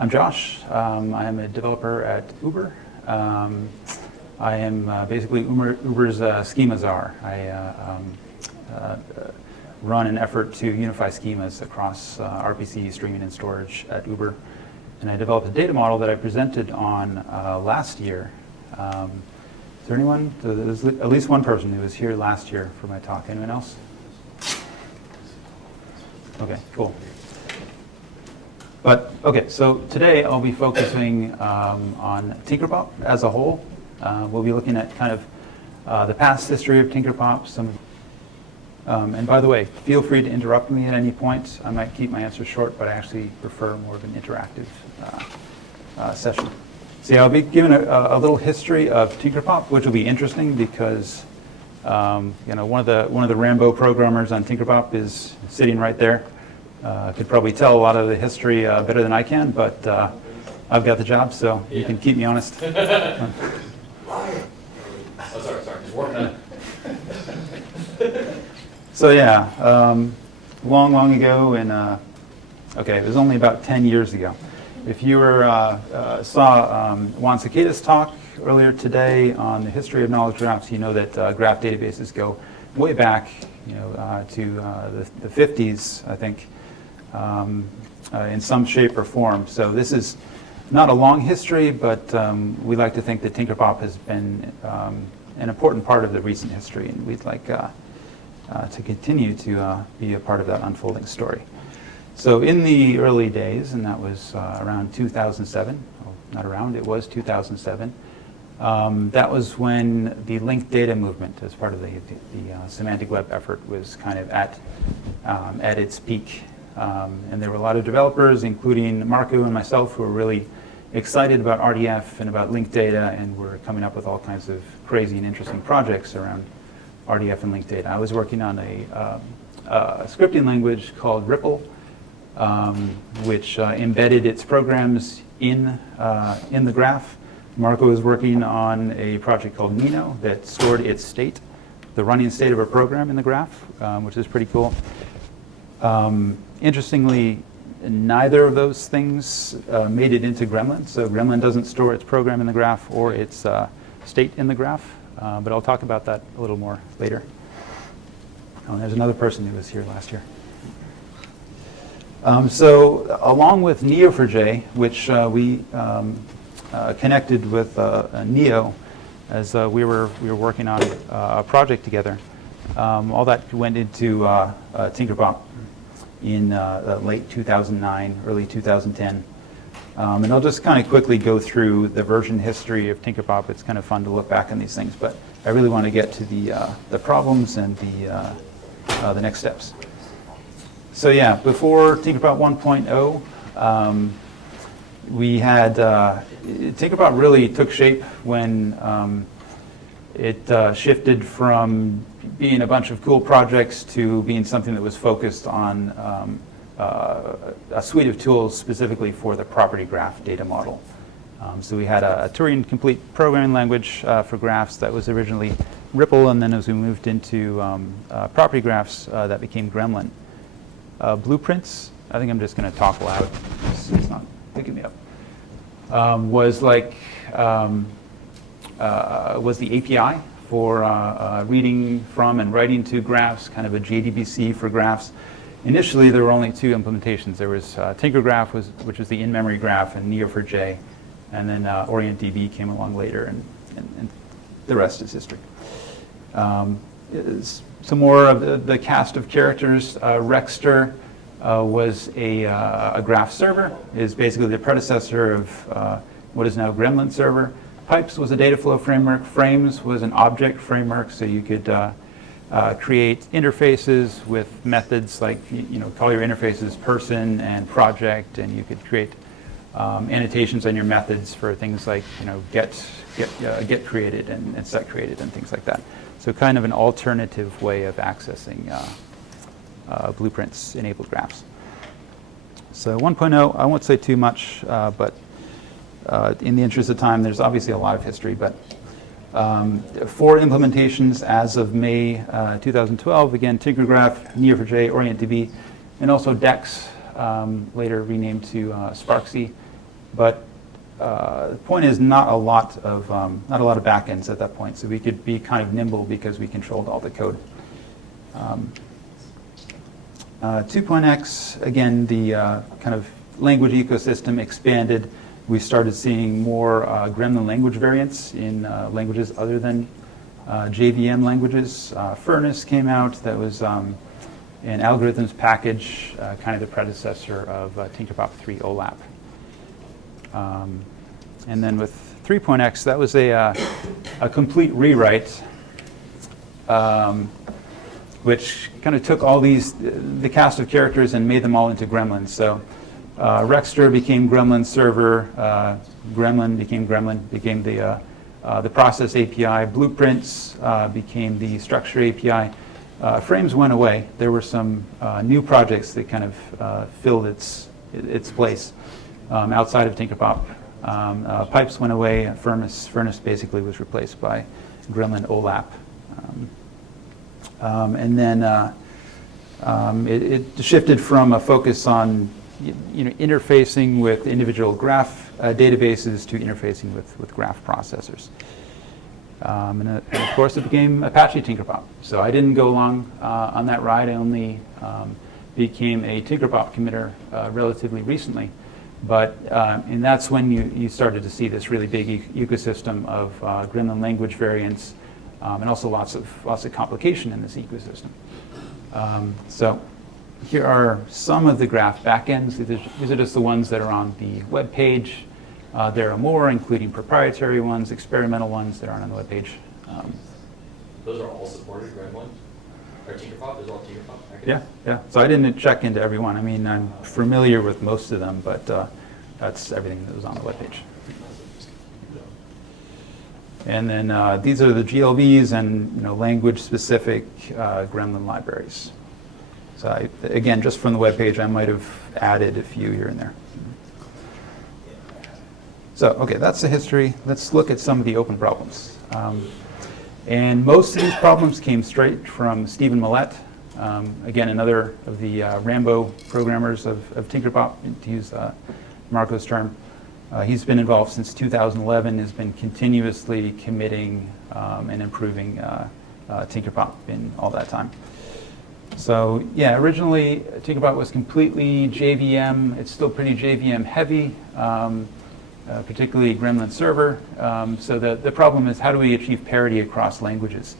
I'm Josh. I am a developer at Uber. I am basically Uber's schema czar. I run an effort to unify schemas across RPC, streaming, and storage at Uber. And I developed a data model that I presented on last year. Is there anyone? There's at least one person who was here last year for my talk. Anyone else? Okay, cool. But okay, so today I'll be focusing on TinkerPop as a whole. We'll be looking at kind of the past history of TinkerPop. And by the way, feel free to interrupt me at any point. I might keep my answers short, but I actually prefer more of an interactive session. So yeah, I'll be giving a little history of TinkerPop, which will be interesting because you know, one of the Rambo programmers on TinkerPop is sitting right there. Could probably tell a lot of the history better than I can, but I've got the job, so you can keep me honest. Oh, sorry, just working on it. So yeah, long ago, and okay, it was only about 10 years ago. If you saw Juan Ciqueda's talk earlier today on the history of knowledge graphs, you know that graph databases go way back, you know, to the 50s, I think, in some shape or form. So this is not a long history, but we like to think that TinkerPop has been an important part of the recent history, and we'd like to continue to be a part of that unfolding story. So in the early days, and that was around 2007, well, not around, it was 2007, that was when the linked data movement, as part of the semantic web effort, was kind of at its peak. And there were a lot of developers, including Marco and myself, who were really excited about RDF and about linked data, and were coming up with all kinds of crazy and interesting projects around RDF and linked data. I was working on a scripting language called Ripple, which embedded its programs in the graph. Marco was working on a project called Nino that stored its state, the running state of a program in the graph, which is pretty cool. Interestingly, neither of those things made it into Gremlin. So Gremlin doesn't store its program in the graph or its state in the graph, but I'll talk about that a little more later. Oh, and there's another person who was here last year. So along with Neo4j, which we connected with Neo as we were working on a project together, all that went into TinkerPop in late 2009, early 2010. And I'll just kind of quickly go through the version history of TinkerPop. It's kind of fun to look back on these things, but I really want to get to the problems and the next steps. So yeah, before TinkerPop 1.0, we had TinkerPop really took shape when it shifted from being a bunch of cool projects to being something that was focused on a suite of tools specifically for the property graph data model. So we had a Turing-complete programming language for graphs that was originally Ripple, and then as we moved into property graphs, that became Gremlin. Blueprints, I think I'm just going to talk loud. It's not picking me up. Was the API for reading from and writing to graphs, kind of a JDBC for graphs. Initially, there were only two implementations. There was TinkerGraph, which was the in-memory graph, and Neo4j, and then OrientDB came along later, and the rest is history. Some more of the cast of characters. Rexter was a graph server. Is basically the predecessor of what is now Gremlin server. Pipes was a data flow framework. Frames was an object framework, so you could create interfaces with methods like, you know, call your interfaces person and project, and you could create annotations on your methods for things like, you know, get created and set created and things like that. So kind of an alternative way of accessing blueprints-enabled graphs. So 1.0, I won't say too much, but in the interest of time, there's obviously a lot of history, but 4 implementations as of May 2012. Again, TinkerGraph, Neo4j, OrientDB, and also DEX, later renamed to Sparksy, But the point is not a lot of backends at that point, so we could be kind of nimble because we controlled all the code. 2.x, again, the kind of language ecosystem expanded. We started seeing more Gremlin language variants in languages other than JVM languages. Furnace came out. That was an algorithms package, kind of the predecessor of TinkerPop 3 OLAP. And then with 3.x, that was a complete rewrite, which kind of took all the cast of characters and made them all into gremlins. So Rexter became Gremlin server, Gremlin became the process API, blueprints became the structure API. Frames went away. There were some new projects that kind of filled its place outside of TinkerPop. Pipes went away. Furnace basically was replaced by Gremlin OLAP. And then it shifted from a focus on interfacing with individual graph databases to interfacing with graph processors. And of course, it became Apache TinkerPop. So I didn't go along on that ride. I only became a TinkerPop committer relatively recently. And that's when you started to see this really big ecosystem of Gremlin language variants, and also lots of complication in this ecosystem. So here are some of the graph backends. These are just the ones that are on the web page. There are more, including proprietary ones, experimental ones that aren't on the web page. Those are all supported Gremlin? Or TinkerPop? Those are all TinkerPop backends? Yeah. So I didn't check into every one. I mean, I'm familiar with most of them, but that's everything that was on the web page. And then these are the GLVs and language-specific Gremlin libraries. So again, just from the web page, I might have added a few here and there. So okay, that's the history. Let's look at some of the open problems. And most of these problems came straight from Stephen Millett. Again, another of the Rambo programmers of TinkerPop, to use Marco's term. He's been involved since 2011, has been continuously committing and improving TinkerPop in all that time. So yeah, originally TinkerPop was completely JVM. It's still pretty JVM heavy, particularly Gremlin server. So the problem is, how do we achieve parity across languages?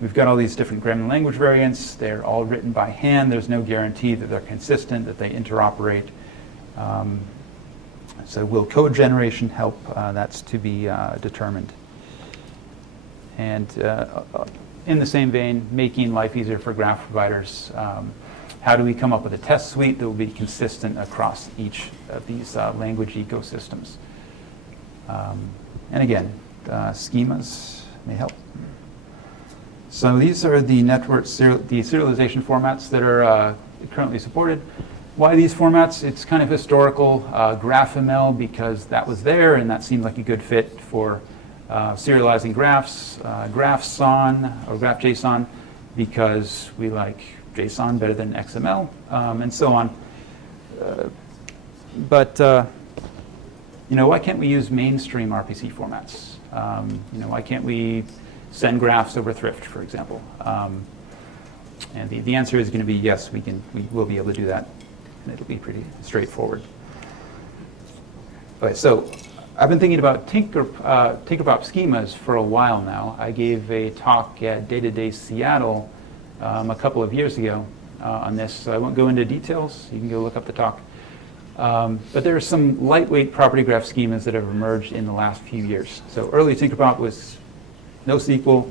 We've got all these different Gremlin language variants. They're all written by hand. There's no guarantee that they're consistent, that they interoperate. So will code generation help? That's to be determined. And in the same vein, making life easier for graph providers. How do we come up with a test suite that will be consistent across each of these language ecosystems? And again, schemas may help. So these are the the serialization formats that are currently supported. Why these formats? It's kind of historical. GraphML, because that was there and that seemed like a good fit for serializing graphs. GraphSON or GraphJSON, because we like JSON better than XML, and so on. But why can't we use mainstream RPC formats? Why can't we send graphs over Thrift, for example? And the answer is going to be yes, we will be able to do that, and it'll be pretty straightforward. Okay, so I've been thinking about TinkerPop schemas for a while now. I gave a talk at Data Day Seattle a couple of years ago on this, so I won't go into details. You can go look up the talk. But there are some lightweight property graph schemas that have emerged in the last few years. So early TinkerPop was no SQL,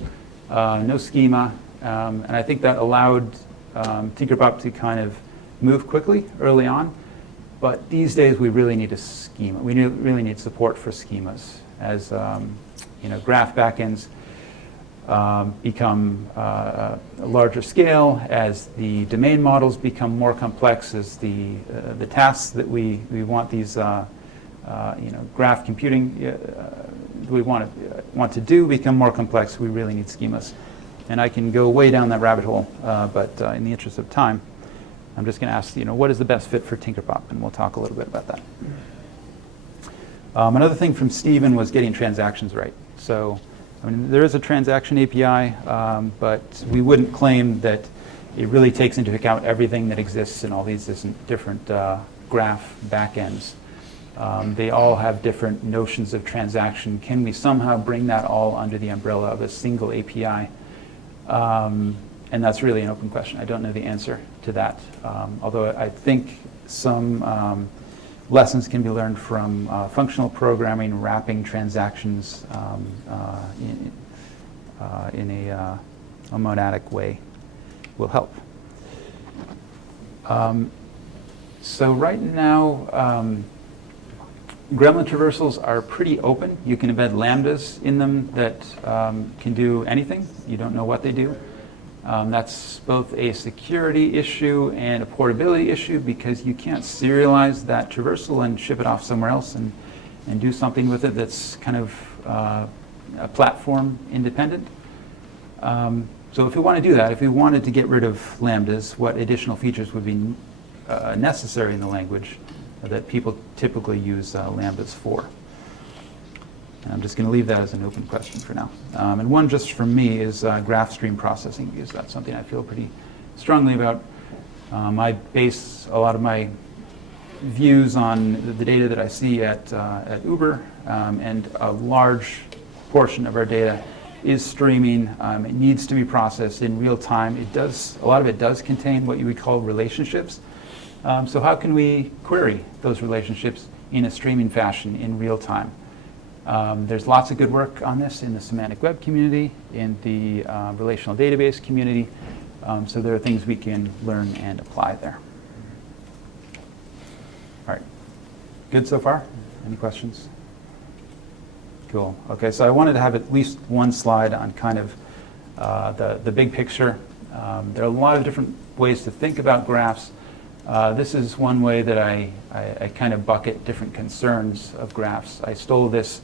no schema, and I think that allowed TinkerPop to kind of move quickly early on. But these days we really need a schema. We really need support for schemas as graph backends become a larger scale, as the domain models become more complex, as the tasks that we want these graph computing we want to do become more complex. We really need schemas, and I can go way down that rabbit hole, but in the interest of time, I'm just going to ask what is the best fit for TinkerPop, and we'll talk a little bit about that. Another thing from Stephen was getting transactions right. So, I mean, there is a transaction API, but we wouldn't claim that it really takes into account everything that exists in all these different graph backends. They all have different notions of transaction. Can we somehow bring that all under the umbrella of a single API? And that's really an open question. I don't know the answer to that, although I think some lessons can be learned from functional programming, wrapping transactions in a monadic way will help. So right now, Gremlin traversals are pretty open. You can embed lambdas in them that can do anything. You don't know what they do. That's both a security issue and a portability issue because you can't serialize that traversal and ship it off somewhere else and do something with it that's kind of a platform independent. So if we want to do that, if we wanted to get rid of lambdas, what additional features would be necessary in the language that people typically use lambdas for? And I'm just going to leave that as an open question for now. And one just from me is graph stream processing, because that's something I feel pretty strongly about. I base a lot of my views on the data that I see at Uber, and a large portion of our data is streaming. It needs to be processed in real time. A lot of it does contain what you would call relationships. So how can we query those relationships in a streaming fashion in real time? There's lots of good work on this in the semantic web community, in the relational database community. So there are things we can learn and apply there. All right. Good so far? Any questions? Cool. Okay, so I wanted to have at least one slide on kind of the big picture. There are a lot of different ways to think about graphs. This is one way that I kind of bucket different concerns of graphs. I stole this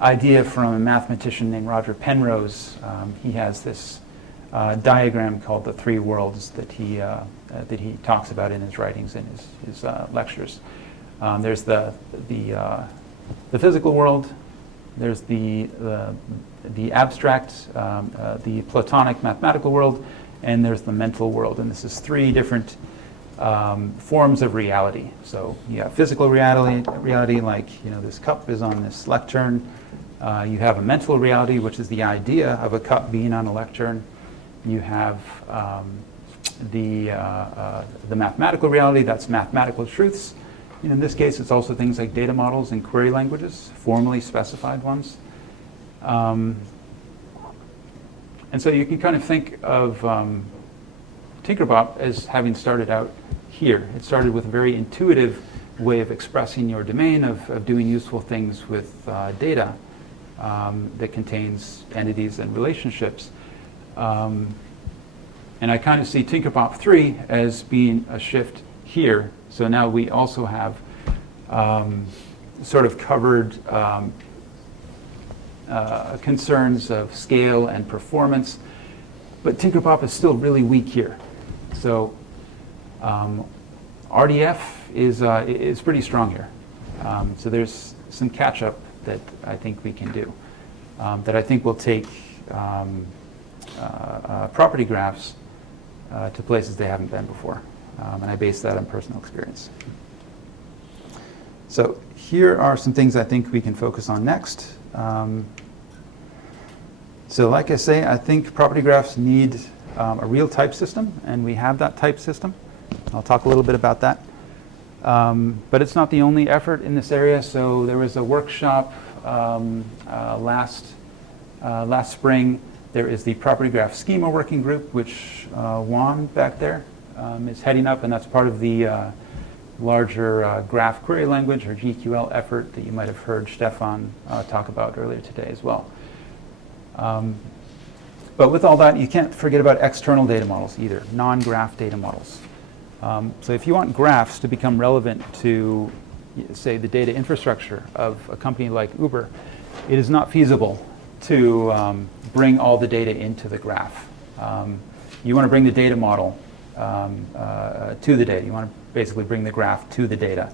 idea from a mathematician named Roger Penrose. He has this diagram called the three worlds that he talks about in his writings and his lectures. There's the physical world. There's the abstract, the Platonic mathematical world, and there's the mental world. And this is three different forms of reality. So you have physical reality like, this cup is on this lectern. You have a mental reality, which is the idea of a cup being on a lectern. You have the mathematical reality, that's mathematical truths. In this case, it's also things like data models and query languages, formally specified ones. And so you can kind of think of TinkerPop as having started out here. It started with a very intuitive way of expressing your domain, of doing useful things with data that contains entities and relationships. And I kind of see TinkerPop 3 as being a shift here. So now we also have sort of covered concerns of scale and performance, but TinkerPop is still really weak here. So RDF is pretty strong here. So there's some catch-up that I think we can do, that I think will take property graphs to places they haven't been before. And I base that on personal experience. So here are some things I think we can focus on next. So like I say, I think property graphs need a real type system, and we have that type system. I'll talk a little bit about that. But it's not the only effort in this area. So there was a workshop last spring. There is the property graph schema working group, which Juan back there is heading up, and that's part of the larger graph query language, or GQL effort, that you might have heard Stefan talk about earlier today as well. But with all that, you can't forget about external data models either, non-graph data models. So if you want graphs to become relevant to, say, the data infrastructure of a company like Uber, it is not feasible to bring all the data into the graph. You want to bring the data model to the data. You want to basically bring the graph to the data.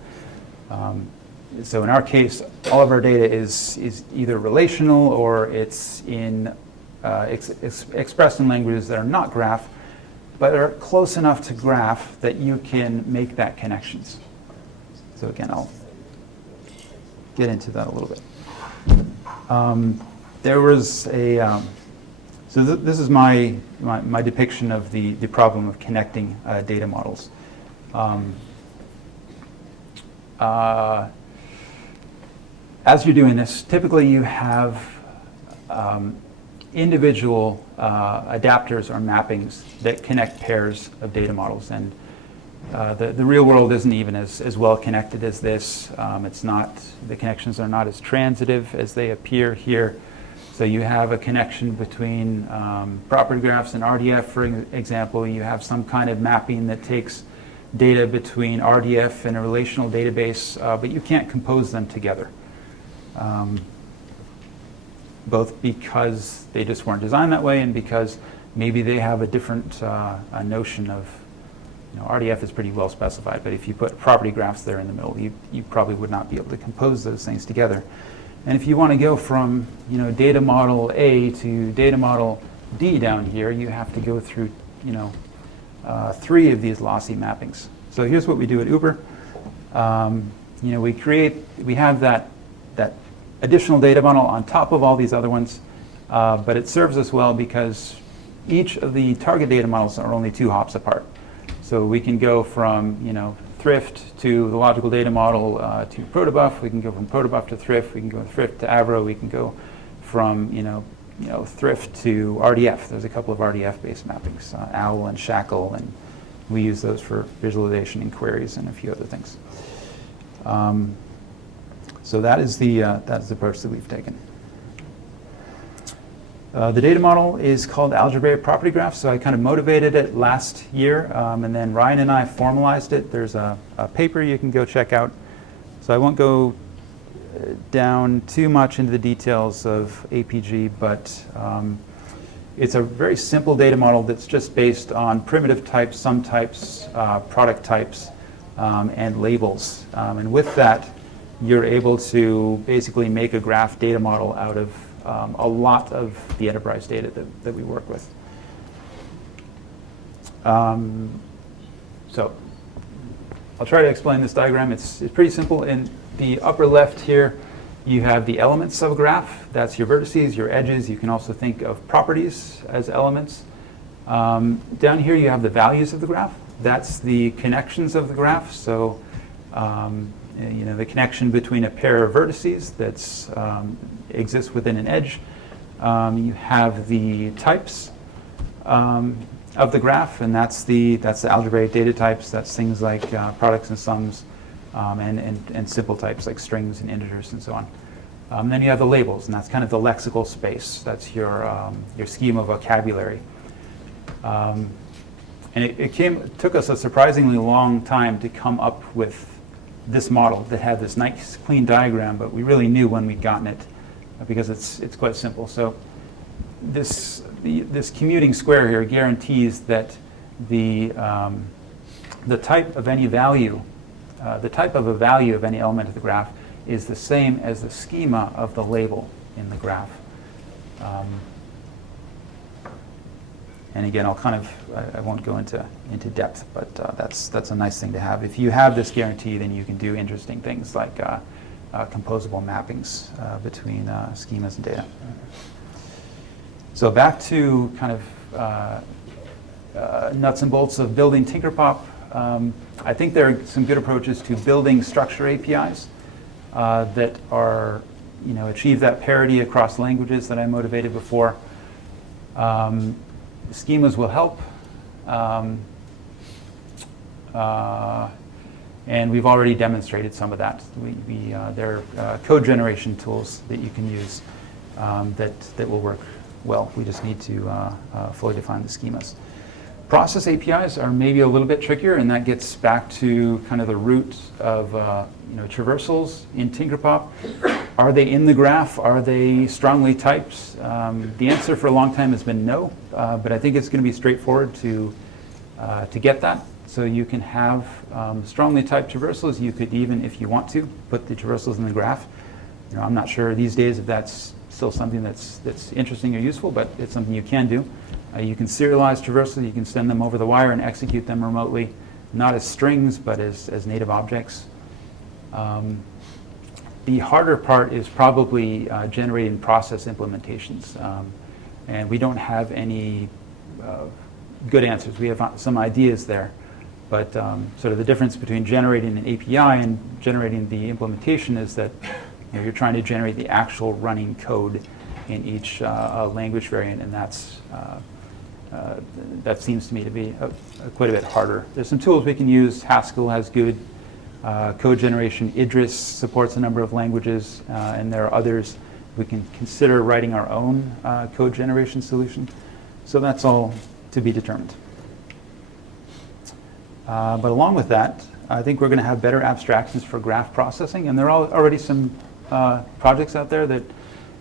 So in our case, all of our data is either relational or it's in expressed in languages that are not graph, but are close enough to graph that you can make that connections. So again, I'll get into that a little bit. There was a, this is my depiction of the problem of connecting data models. As you're doing this, typically you have individual adapters or mappings that connect pairs of data models. And the real world isn't even as well connected as this. It's not, the connections are not as transitive as they appear here. So you have a connection between property graphs and RDF, for example. You have some kind of mapping that takes data between RDF and a relational database, but you can't compose them together. Both because they just weren't designed that way and because maybe they have a different notion of, RDF is pretty well specified, but if you put property graphs there in the middle, you probably would not be able to compose those things together. And if you want to go from, data model A to data model D down here, you have to go through, 3 of these lossy mappings. So here's what we do at Uber. We have that additional data model on top of all these other ones, but it serves us well because each of the target data models are only 2 hops apart. So we can go from, Thrift to the logical data model to protobuf. We can go from protobuf to Thrift. We can go from Thrift to Avro. We can go from, Thrift to RDF. There's a couple of RDF-based mappings, OWL and Shackle, and we use those for visualization and queries and a few other things. So that is the approach that we've taken. The data model is called algebraic property graph. So I kind of motivated it last year, and then Ryan and I formalized it. There's a paper you can go check out. So I won't go down too much into the details of APG, but it's a very simple data model that's just based on primitive types, sum types, product types, and labels. And with that, you're able to basically make a graph data model out of a lot of the enterprise data that we work with. So I'll try to explain this diagram. It's pretty simple. In the upper left here, you have the elements of a graph. That's your vertices, your edges. You can also think of properties as elements. Down here, you have the values of the graph. That's the connections of the graph. So the connection between a pair of vertices that exists within an edge. You have the types of the graph, and that's the algebraic data types. That's things like products and sums, and simple types like strings and integers and so on. Then you have the labels, and that's kind of the lexical space. That's your schema vocabulary. And it took us a surprisingly long time to come up with this model that had this nice clean diagram, but we really knew when we'd gotten it because it's quite simple. So this commuting square here guarantees that the type of any value, the type of a value of any element of the graph is the same as the schema of the label in the graph. And again, I won't go into depth, but that's a nice thing to have. If you have this guarantee, then you can do interesting things like composable mappings between schemas and data. So back to kind of nuts and bolts of building TinkerPop. I think there are some good approaches to building structure APIs that are, achieve that parity across languages that I motivated before. Schemas will help, and we've already demonstrated some of that. There are code generation tools that you can use that will work well. We just need to fully define the schemas. Process APIs are maybe a little bit trickier, and that gets back to kind of the root of traversals in TinkerPop. Are they in the graph? Are they strongly typed? The answer for a long time has been no, but I think it's going to be straightforward to get that. So you can have strongly typed traversals. You could even, if you want to, put the traversals in the graph. I'm not sure these days if that's still something that's interesting or useful, but it's something you can do. You can serialize traversals. You can send them over the wire and execute them remotely, not as strings, but as native objects. The harder part is probably generating process implementations. And we don't have any good answers. We have some ideas there. But sort of the difference between generating an API and generating the implementation is that you're trying to generate the actual running code in each language variant, and that seems to me to be quite a bit harder. There's some tools we can use. Haskell has good code generation. Idris supports a number of languages, and there are others. We can consider writing our own code generation solution. So that's all to be determined. But along with that, I think we're going to have better abstractions for graph processing, and there are already some projects out there that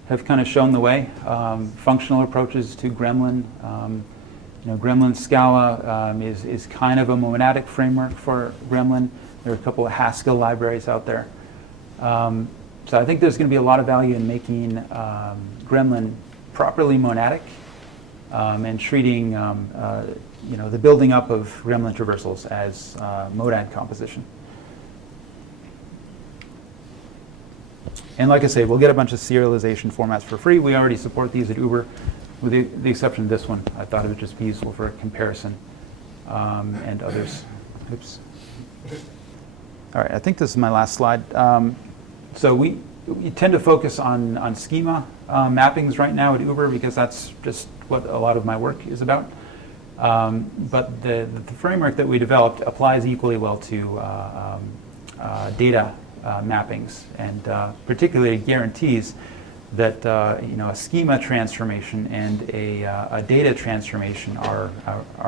have kind of shown the way. Functional approaches to Gremlin. Gremlin Scala is kind of a monadic framework for Gremlin. There are a couple of Haskell libraries out there. So I think there's going to be a lot of value in making Gremlin properly monadic and treating the building up of Gremlin traversals as monad composition. And like I say, we'll get a bunch of serialization formats for free. We already support these at Uber, with the exception of this one. I thought it would just be useful for comparison and others. Oops. All right, I think this is my last slide. So we tend to focus on schema mappings right now at Uber because that's just what a lot of my work is about. But the framework that we developed applies equally well to data mappings, and particularly guarantees that a schema transformation and a data transformation are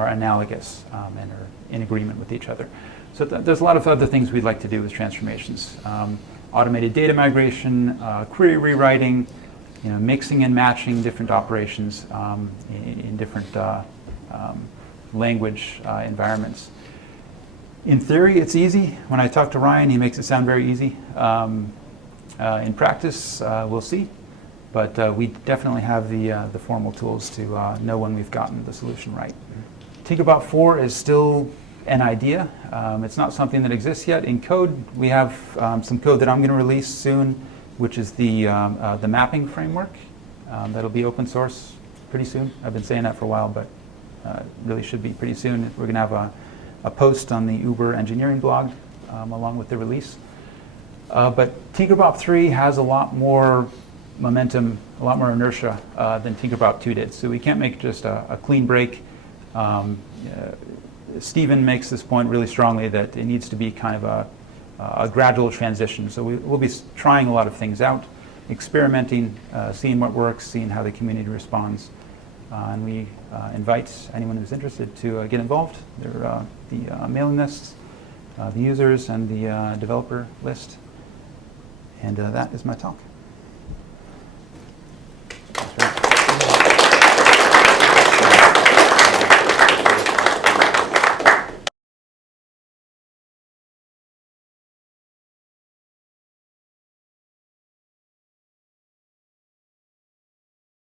analogous and are in agreement with each other. So there's a lot of other things we'd like to do with transformations. Automated data migration, query rewriting, mixing and matching different operations in different language environments. In theory, it's easy. When I talk to Ryan, he makes it sound very easy. In practice, we'll see. But we definitely have the formal tools to know when we've gotten the solution right. TinkerPop 4 is still an idea. It's not something that exists yet. In code, we have some code that I'm going to release soon, which is the mapping framework. That'll be open source pretty soon. I've been saying that for a while, but really should be pretty soon. We're going to have a post on the Uber engineering blog along with the release. But TinkerPop 3 has a lot more momentum, a lot more inertia than TinkerPop 2 did. So we can't make just a clean break. Stephen makes this point really strongly that it needs to be kind of a gradual transition. So we'll be trying a lot of things out, experimenting, seeing what works, seeing how the community responds. And we invite anyone who's interested to get involved. There are the mailing lists, the users, and the developer list. And that is my talk.